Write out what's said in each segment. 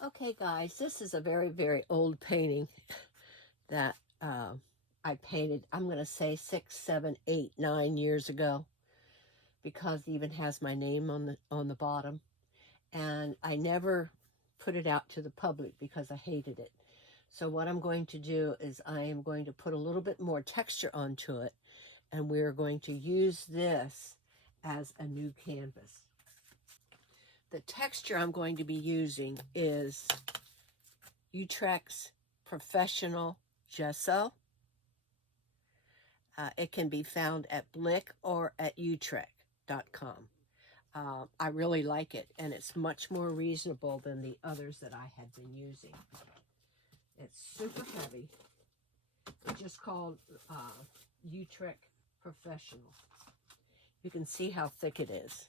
Okay, guys, this is a very, very old painting that I painted, I'm going to say 6, 7, 8, 9 years ago, because it even has my name on the bottom. And I never put it out to the public because I hated it. So what I'm going to do is I am going to put a little bit more texture onto it, and we're going to use this as a new canvas. The texture I'm going to be using is Utrecht's Professional Gesso. It can be found at Blick or at Utrecht.com. I really like it, and it's much more reasonable than the others that I had been using. It's super heavy. It's just called Utrecht Professional. You can see how thick it is.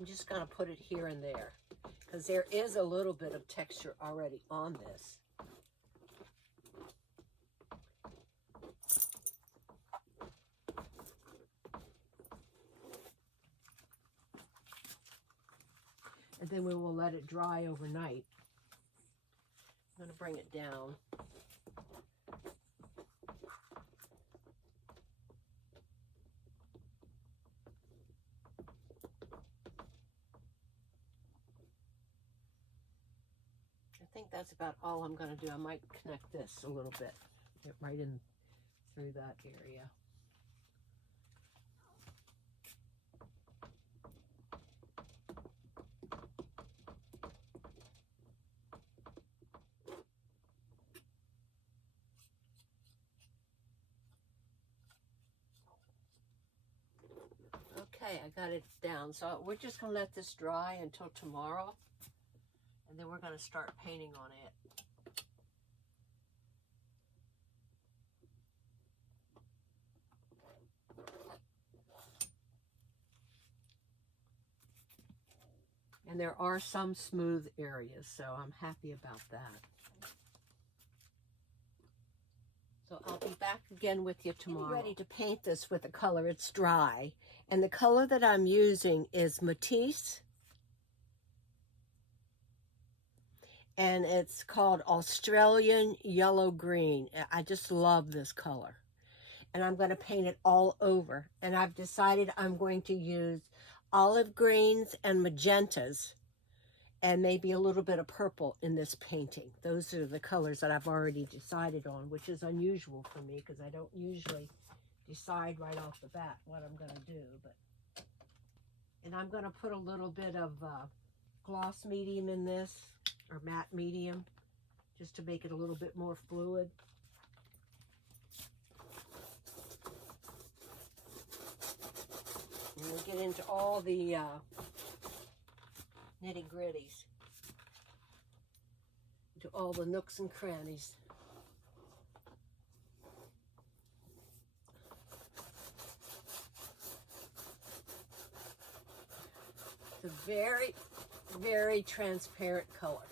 I'm just going to put it here and there because there is a little bit of texture already on this. And then we will let it dry overnight. I'm going to bring it down. I think that's about all I'm going to do. I might connect this a little bit, get right in through that area. Okay, I got it down. So we're just going to let this dry until tomorrow, and then we're going to start painting on it. And there are some smooth areas, so I'm happy about that. So I'll be back again with you tomorrow. I'm ready to paint this with a color. It's dry. And the color that I'm using is Matisse. And it's called Australian Yellow Green. I just love this color. And I'm going to paint it all over. And I've decided I'm going to use olive greens and magentas and maybe a little bit of purple in this painting. Those are the colors that I've already decided on, which is unusual for me because I don't usually decide right off the bat what I'm going to do. And I'm going to put a little bit of gloss medium in this, or matte medium, just to make it a little bit more fluid. And we'll get into all the nitty-gritties, into all the nooks and crannies. It's a very, very transparent color.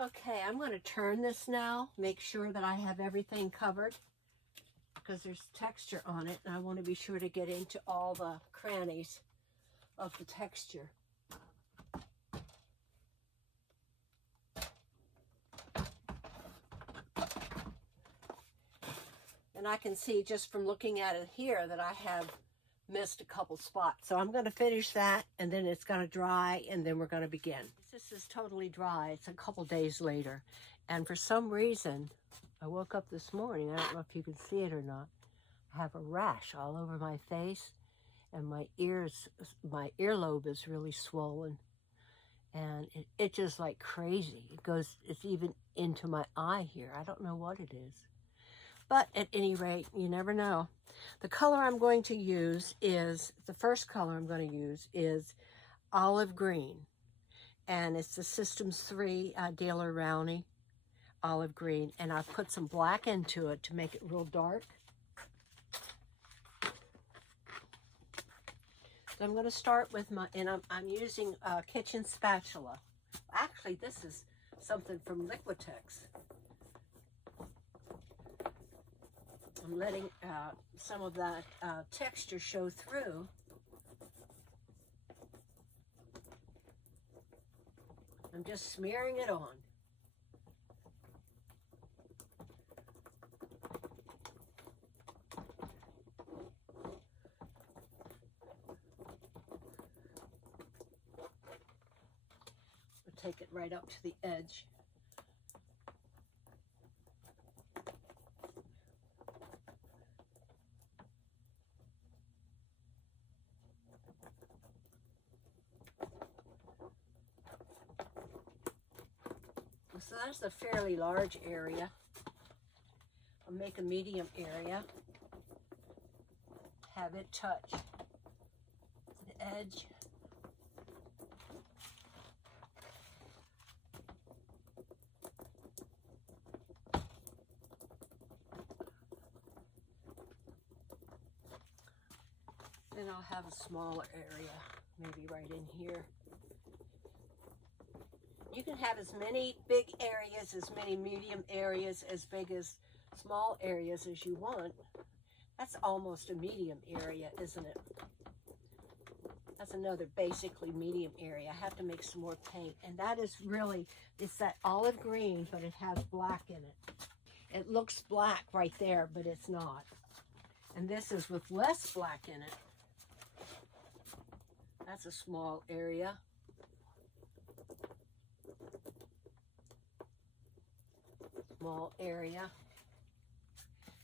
Okay, I'm going to turn this now, make sure that I have everything covered. because there's texture on it, and I want to be sure to get into all the crannies of the texture. And I can see just from looking at it here that I have missed a couple spots. So I'm going to finish that, and then it's going to dry, and then we're going to begin. This is totally dry. It's a couple days later. And for some reason, I woke up this morning. I don't know if you can see it or not. I have a rash all over my face, and my earlobe is really swollen. And it itches like crazy. It's even into my eye here. I don't know what it is. But at any rate, you never know. The color I'm going to use is, the first color I'm going to use is olive green. And it's the Systems 3 Daler-Rowney olive green. And I've put some black into it to make it real dark. So I'm going to start with and I'm using a kitchen spatula. Actually, this is something from Liquitex. I'm letting some of that texture show through. I'm just smearing it on. I'll take it right up to the edge. So that's a fairly large area. I'll make a medium area. Have it touch the edge. Then I'll have a smaller area, maybe right in here. You can have as many big areas, as many medium areas, as big as small areas as you want. That's almost a medium area, isn't it? That's another basically medium area. I have to make some more paint. And that is really, it's that olive green, but it has black in it. It looks black right there, but it's not. And this is with less black in it. That's a small area. Small area.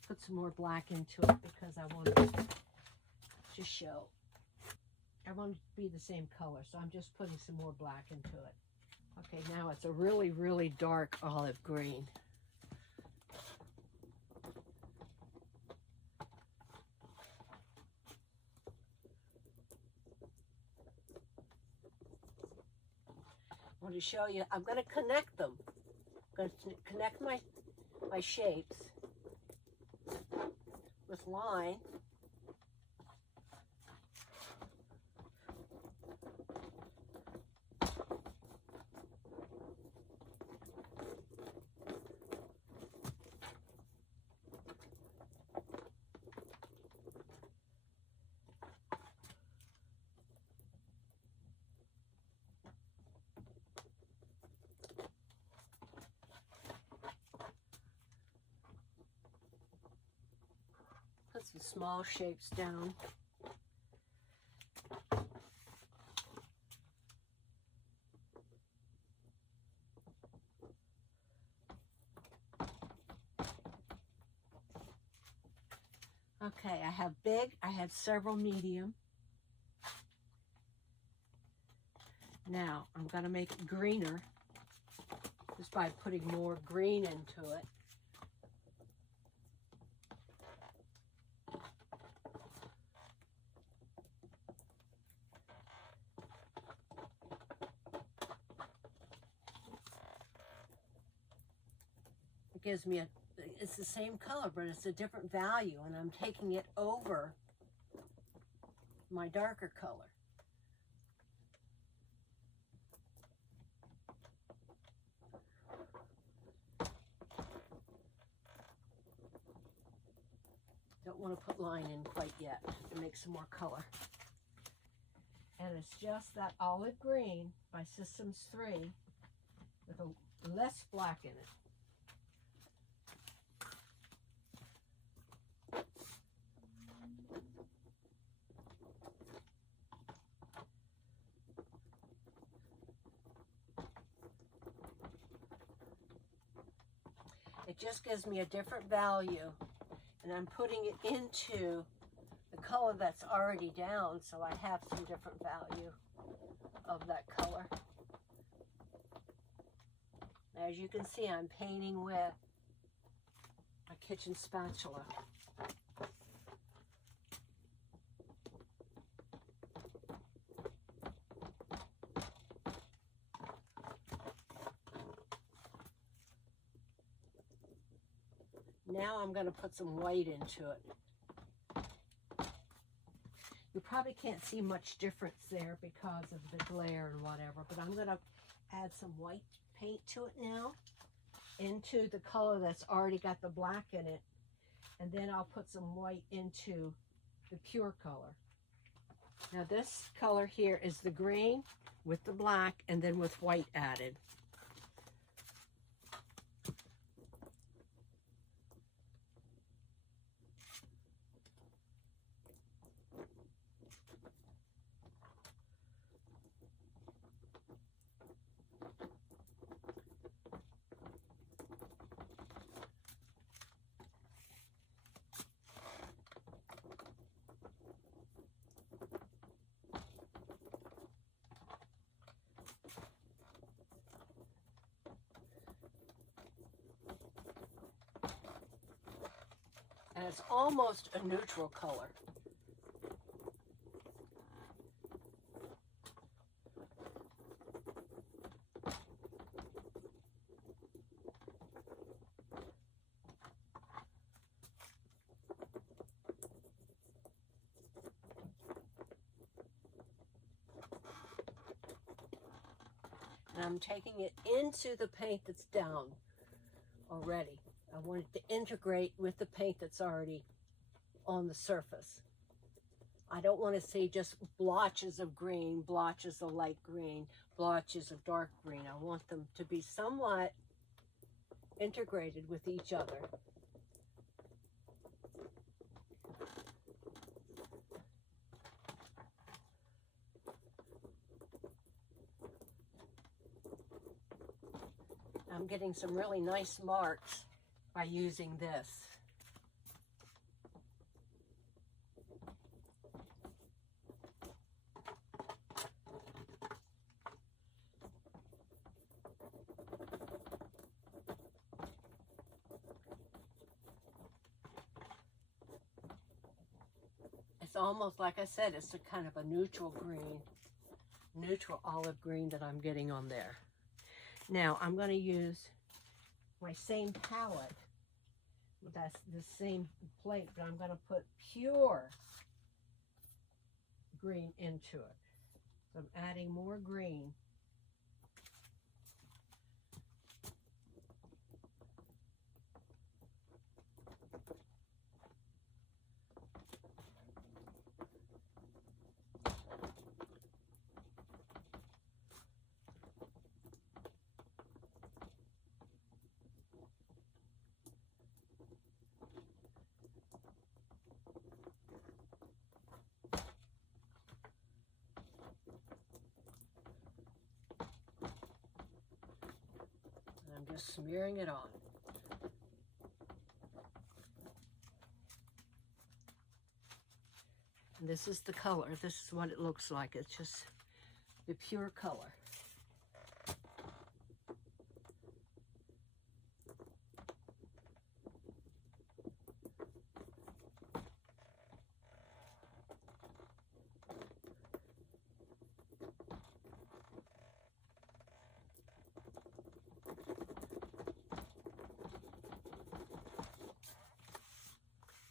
Put some more black into it because I want it to show. I want it to be the same color, so I'm just putting some more black into it. Okay, now it's a really, really dark olive green. I want to show you, I'm going to connect them. I'm going to connect my shapes with line. Put some small shapes down. Okay, I have big, I have several medium. Now, I'm going to make it greener just by putting more green into it. It gives me it's the same color, but it's a different value, and I'm taking it over my darker color. want to put line in quite yet to make some more color. And it's just that olive green by Systems 3 with a less black in it. It just gives me a different value, and I'm putting it into the color that's already down, so I have some different value of that color. As you can see, I'm painting with a kitchen spatula. Now I'm going to put some white into it. You probably can't see much difference there because of the glare and whatever, but I'm going to add some white paint to it now, into the color that's already got the black in it, and then I'll put some white into the pure color. Now this color here is the green with the black and then with white added. And it's almost a neutral color. And I'm taking it into the paint that's down already. I want it to integrate with the paint that's already on the surface. I don't want to see just blotches of green, blotches of light green, blotches of dark green. I want them to be somewhat integrated with each other. I'm getting some really nice marks by using this. It's almost, like I said, it's a kind of a neutral green, neutral olive green that I'm getting on there. Now I'm going to use my same palette. That's the same plate, but I'm going to put pure green into it. So I'm adding more green. I'm just smearing it on. And this is the color. This is what it looks like. It's just the pure color.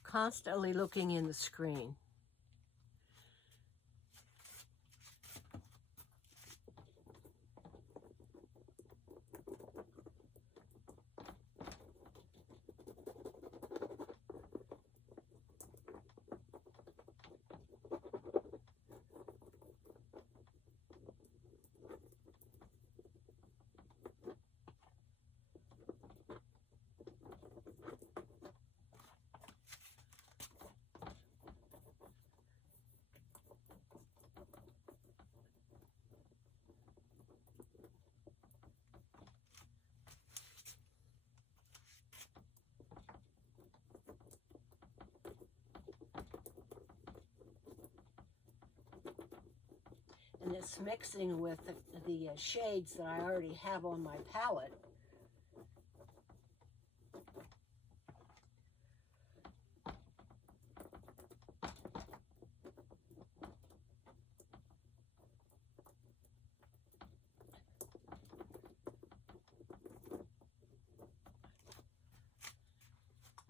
Constantly looking in the screen. and it's mixing with the shades that I already have on my palette.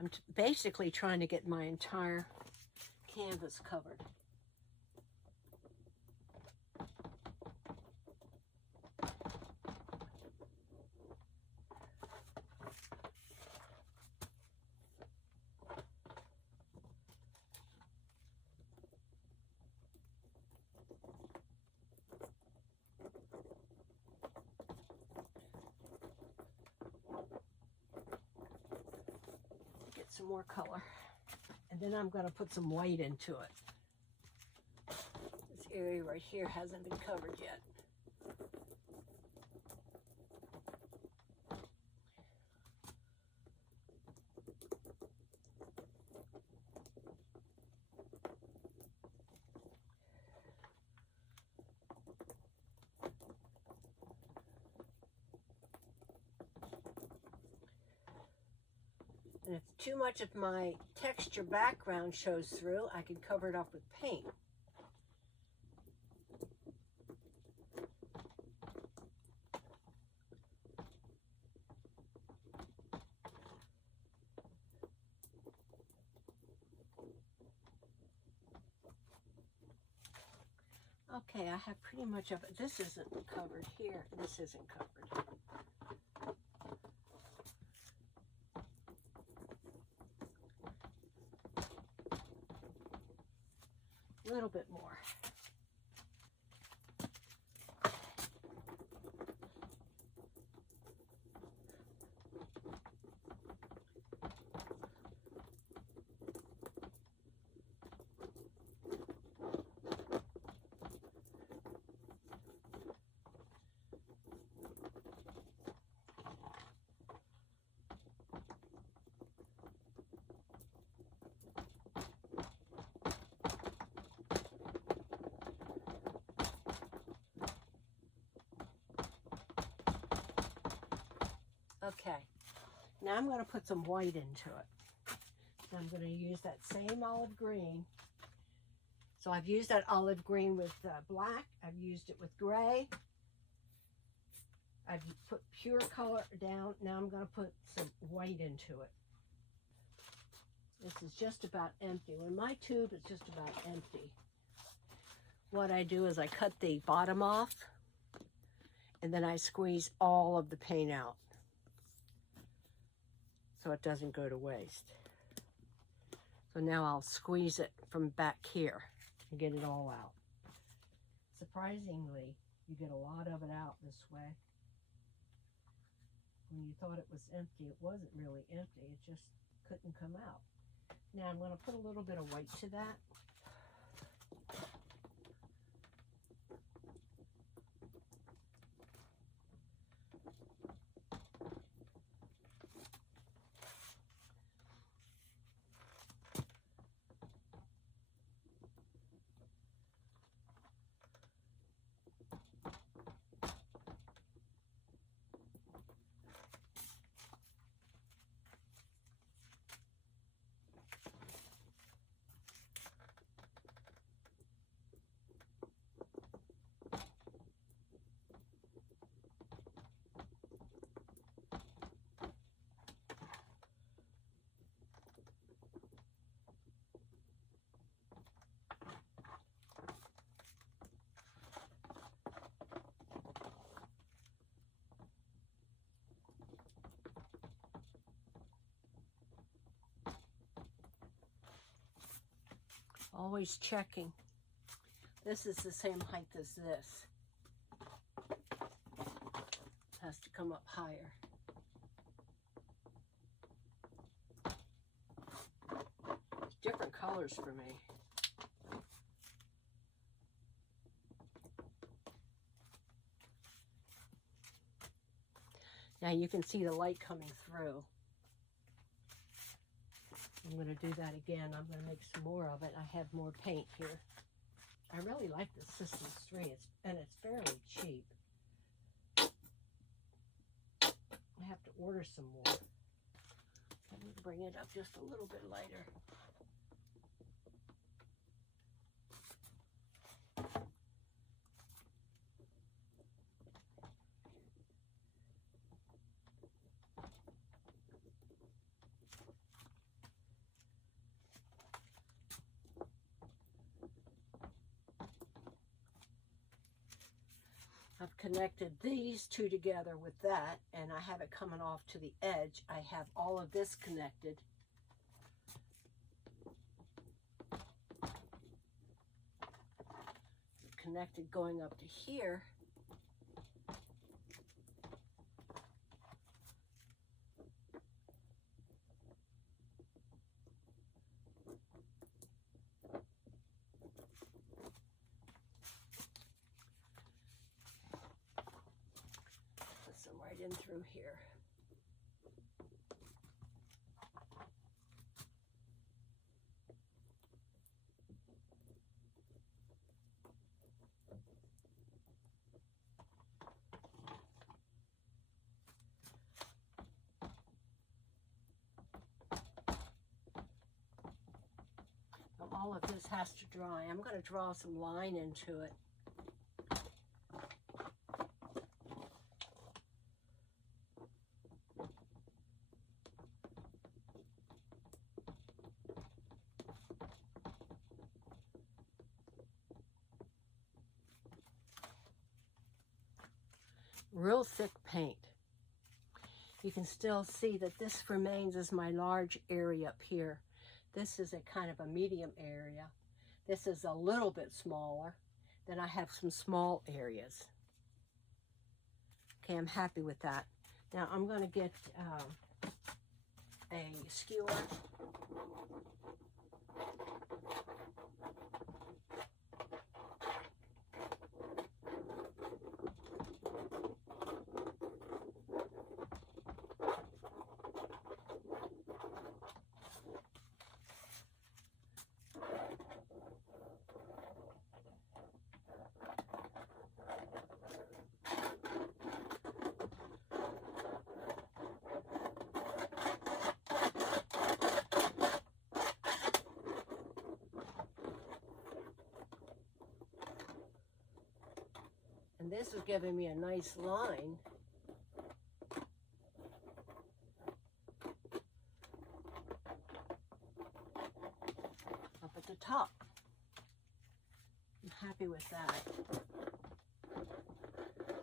I'm basically trying to get my entire canvas covered. Get some more color. And then I'm going to put some white into it. This area right here hasn't been covered yet. And if too much of my texture background shows through, I can cover it up with paint. Okay, I have pretty much of it. This isn't covered here. This isn't covered. A little bit more. Okay, now I'm going to put some white into it. I'm going to use that same olive green. So I've used that olive green with black. I've used it with gray. I've put pure color down. Now I'm going to put some white into it. This is just about empty. When my tube is just about empty, what I do is I cut the bottom off and then I squeeze all of the paint out so it doesn't go to waste. So now I'll squeeze it from back here and get it all out. Surprisingly, you get a lot of it out this way. When you thought it was empty, it wasn't really empty. It just couldn't come out. Now I'm going to put a little bit of white to that. Always checking. This is the same height as this. Has to come up higher. It's different colors for me. Now you can see the light coming through. I'm going to do that again. I'm going to make some more of it. I have more paint here. I really like the System 3, and it's fairly cheap. I have to order some more. Let me bring it up just a little bit lighter. I've connected these two together with that, and I have it coming off to the edge. I have all of this connected. Connected going up to here. Put some right in through here. All of this has to dry. I'm going to draw some line into it. Real thick paint. You can still see that this remains as my large area up here. This is a kind of a medium area. This is a little bit smaller. Then I have some small areas. Okay, I'm happy with that. Now I'm going to get a skewer. And this is giving me a nice line. Up at the top. I'm happy with that.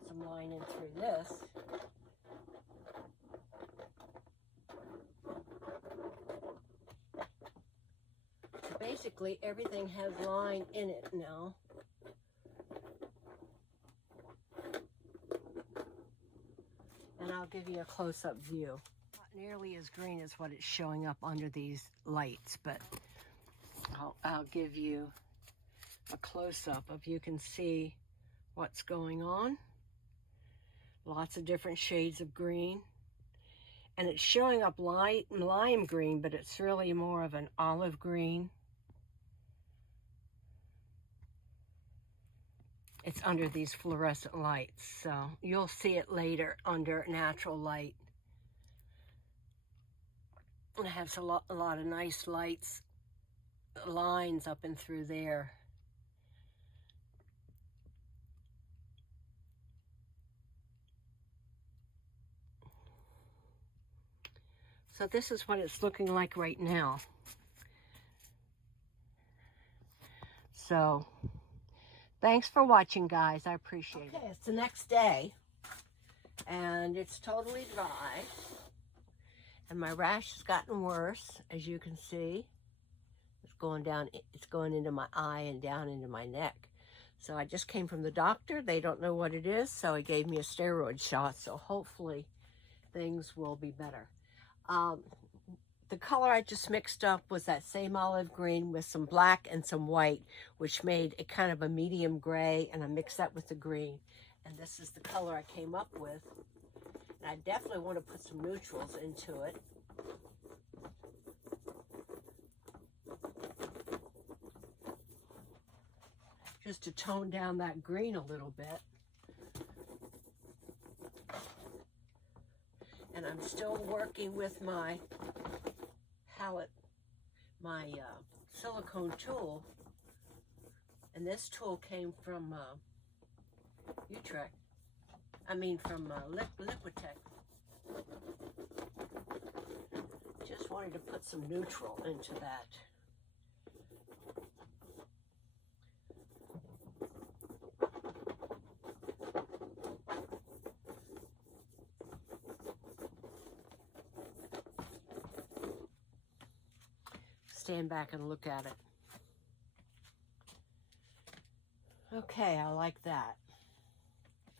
Some line in through this. So basically everything has line in it now. And I'll give you a close-up view. Not nearly as green as what it's showing up under these lights, but I'll give you a close-up if you can see what's going on. Lots of different shades of green. And it's showing up light lime green, but it's really more of an olive green. It's under these fluorescent lights, so you'll see it later under natural light. And it has a lot of nice lights, lines up and through there. So this is what it's looking like right now. So thanks for watching, guys. I appreciate it. Okay, it's the next day, and it's totally dry. And my rash has gotten worse, as you can see. It's going down, it's going into my eye and down into my neck. So I just came from the doctor. They don't know what it is, so he gave me a steroid shot. So hopefully things will be better. The color I just mixed up was that same olive green with some black and some white, which made a kind of a medium gray, and I mixed that with the green. And this is the color I came up with. And I definitely want to put some neutrals into it. just to tone down that green a little bit. And I'm still working with my palette, my silicone tool. And this tool came from Utrecht. I mean from Liquitex. Just wanted to put some neutral into that. Stand back and look at it. Okay, I like that.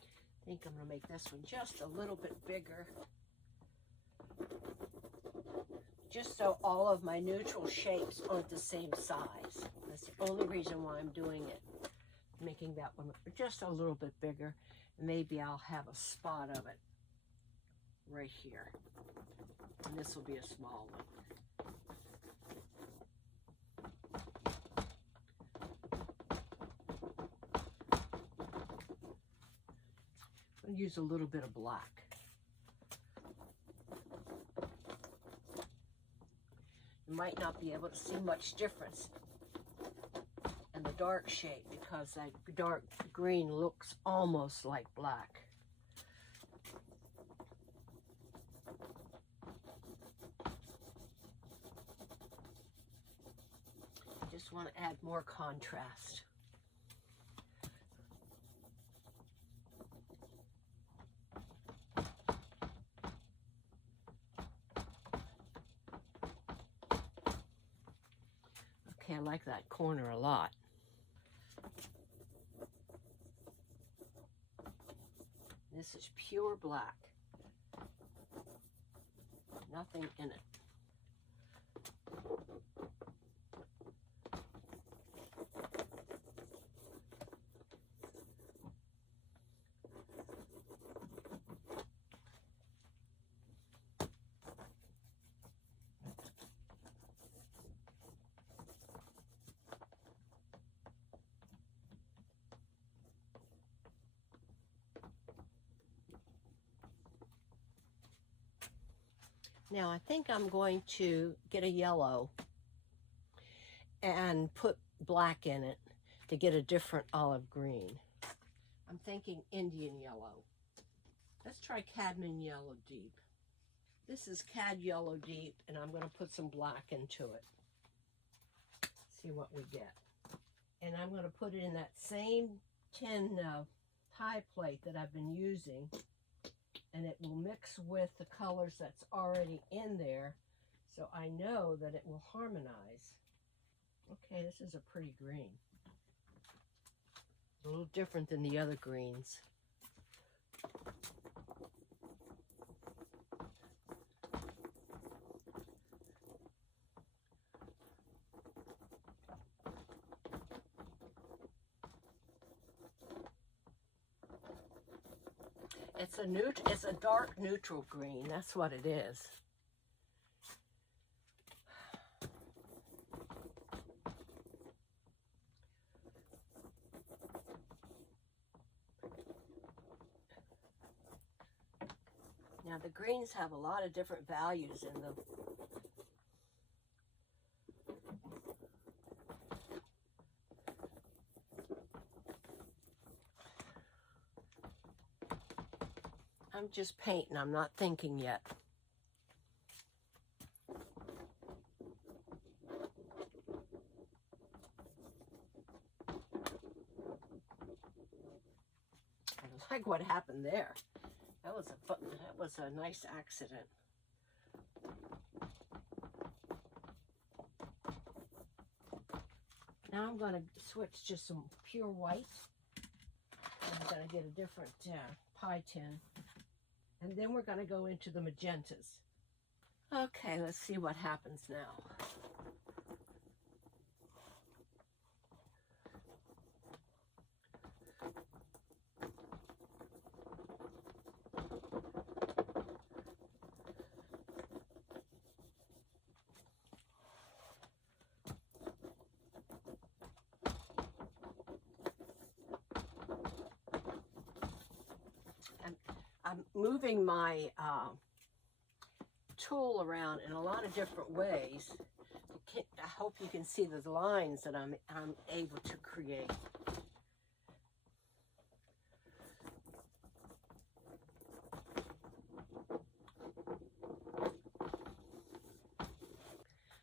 I think I'm gonna make this one just a little bit bigger. Just so all of my neutral shapes aren't the same size. That's the only reason why I'm doing it. Making that one just a little bit bigger. Maybe I'll have a spot of it right here. And this will be a small one. I'll use a little bit of black. You might not be able to see much difference in the dark shade because that dark green looks almost like black. I just want to add more contrast. Okay, I like that corner a lot. This is pure black. Nothing in it. Now I think I'm going to get a yellow and put black in it to get a different olive green. I'm thinking Indian yellow. Let's try cadmium yellow deep. This is cad yellow deep, and I'm going to put some black into it. See what we get. And I'm going to put it in that same tin pie plate that I've been using, and it will mix with the colors that's already in there, so I know that it will harmonize. Okay, this is a pretty green. A little different than the other greens. It's a dark neutral green. That's what it is. Now the greens have a lot of different values in them. I'm just painting, I'm not thinking yet. I like what happened there. That was a nice accident. Now I'm going to switch to some pure white. I'm going to get a different pie tin. And then we're going to go into the magentas. Okay, let's see what happens now. I'm moving my tool around in a lot of different ways. I hope you can see the lines that I'm able to create.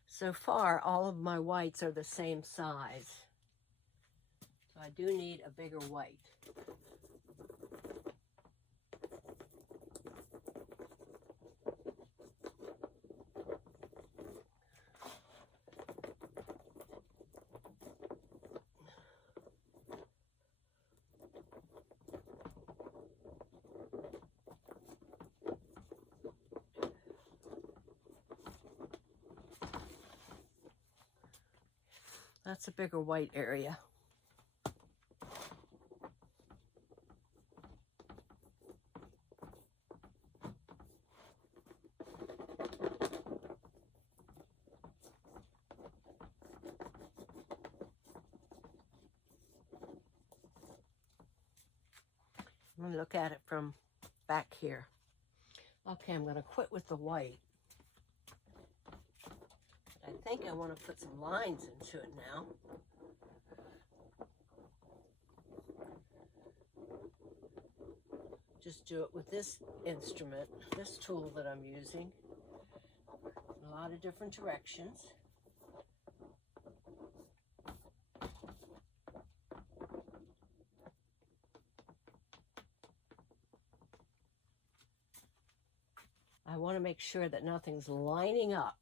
So far, all of my whites are the same size. So I do need a bigger white. That's a bigger white area. I'm going to look at it from back here. Okay, I'm going to quit with the white. But I think I want to put some lines into it now. Just do it with this instrument, this tool that I'm using. A lot of different directions. I want to make sure that nothing's lining up.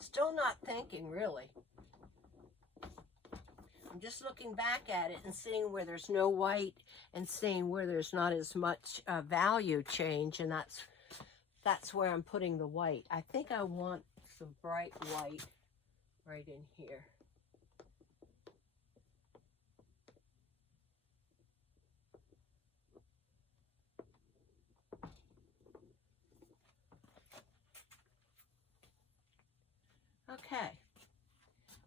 Still not thinking, really. I'm just looking back at it and seeing where there's no white and seeing where there's not as much value change, and that's where I'm putting the white. I think I want some bright white right in here. Okay,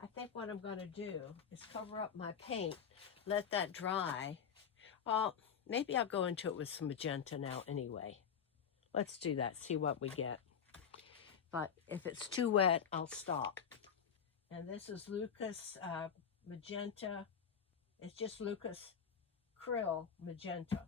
I think what I'm going to do is cover up my paint, let that dry. Well, maybe I'll go into it with some magenta now anyway. Let's do that, see what we get. But if it's too wet, I'll stop. And this is Lukas Magenta. It's just Lukas Krill Magenta.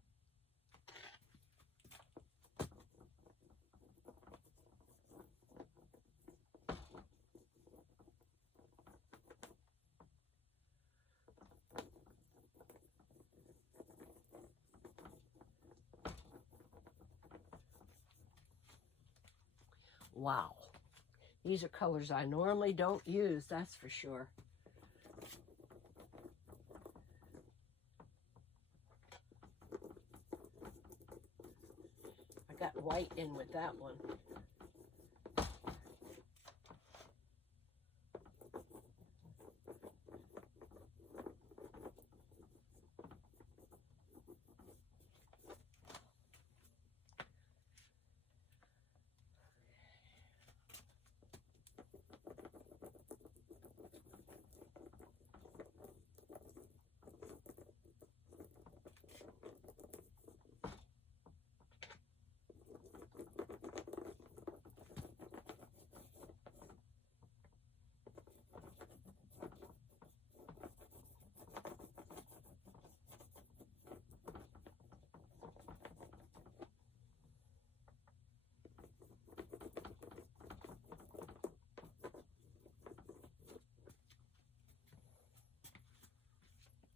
Wow. These are colors I normally don't use, that's for sure. I got white in with that one.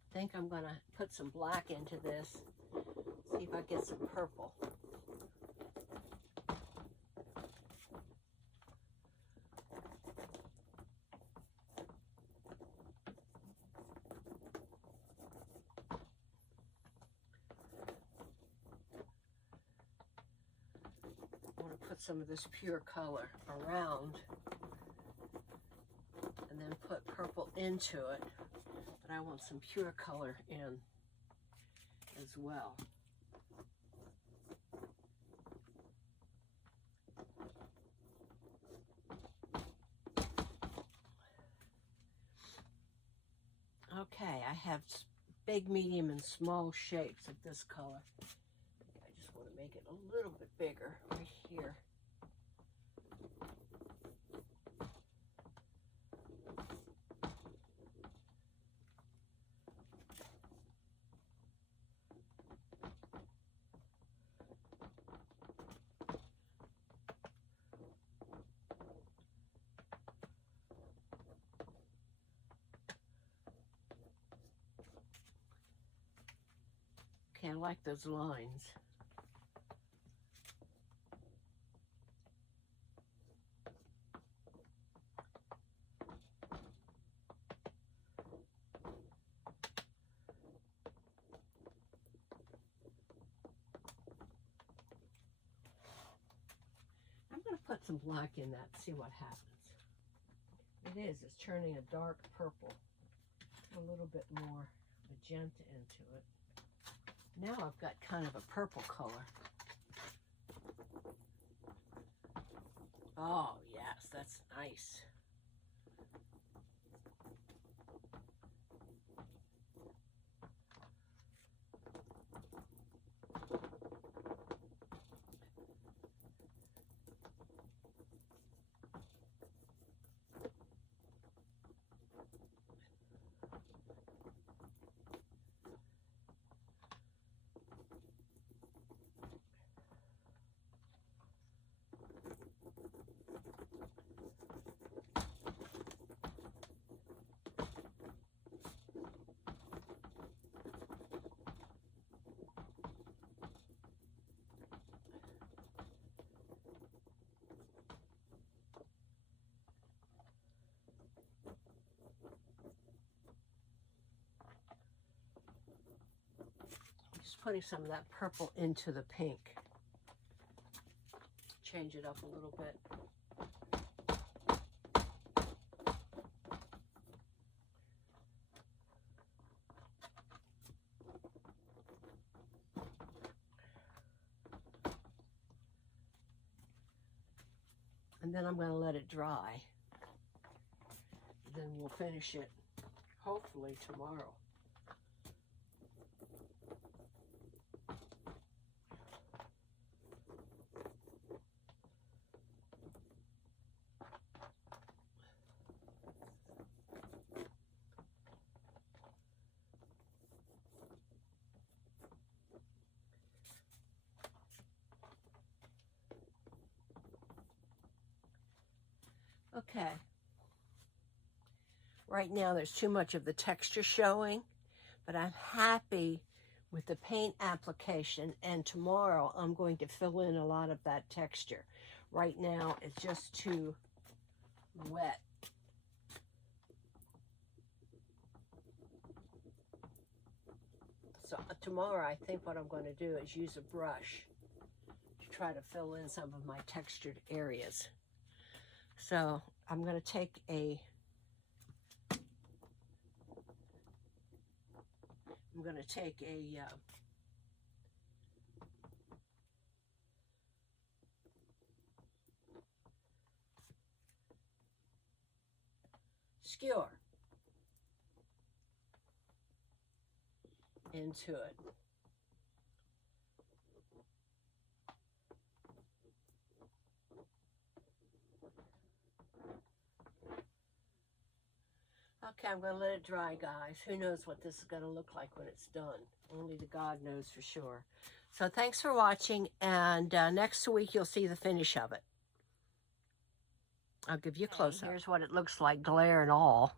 I think I'm gonna put some black into this, see if I get some purple. I want to put some of this pure color around and then put purple into it. But I want some pure color in as well. have big, medium, and small shapes of this color. I just want to make it a little bit bigger right here. Okay, I like those lines. I'm going to put some black in that, see what happens. It's turning a dark purple, a little bit more magenta into it. Now I've got kind of a purple color. Oh, yes, that's nice. Just putting some of that purple into the pink. Change it up a little bit. And then I'm going to let it dry. Then we'll finish it hopefully tomorrow. Okay. Right now there's too much of the texture showing, but I'm happy with the paint application, and tomorrow I'm going to fill in a lot of that texture. Right now it's just too wet. So tomorrow I think what I'm going to do is use a brush to try to fill in some of my textured areas. So I'm going to take a skewer into it. Okay, I'm going to let it dry, guys. Who knows what this is going to look like when it's done? Only the God knows for sure. So thanks for watching, and next week you'll see the finish of it. I'll give you a close-up. Here's what it looks like, glare and all.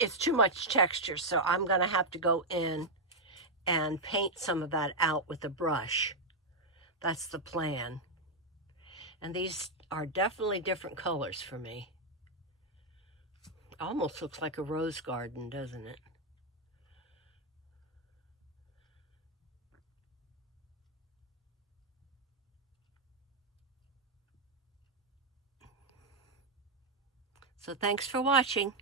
It's too much texture, so I'm going to have to go in and paint some of that out with a brush. That's the plan. And these are definitely different colors for me. Almost looks like a rose garden, doesn't it? So thanks for watching.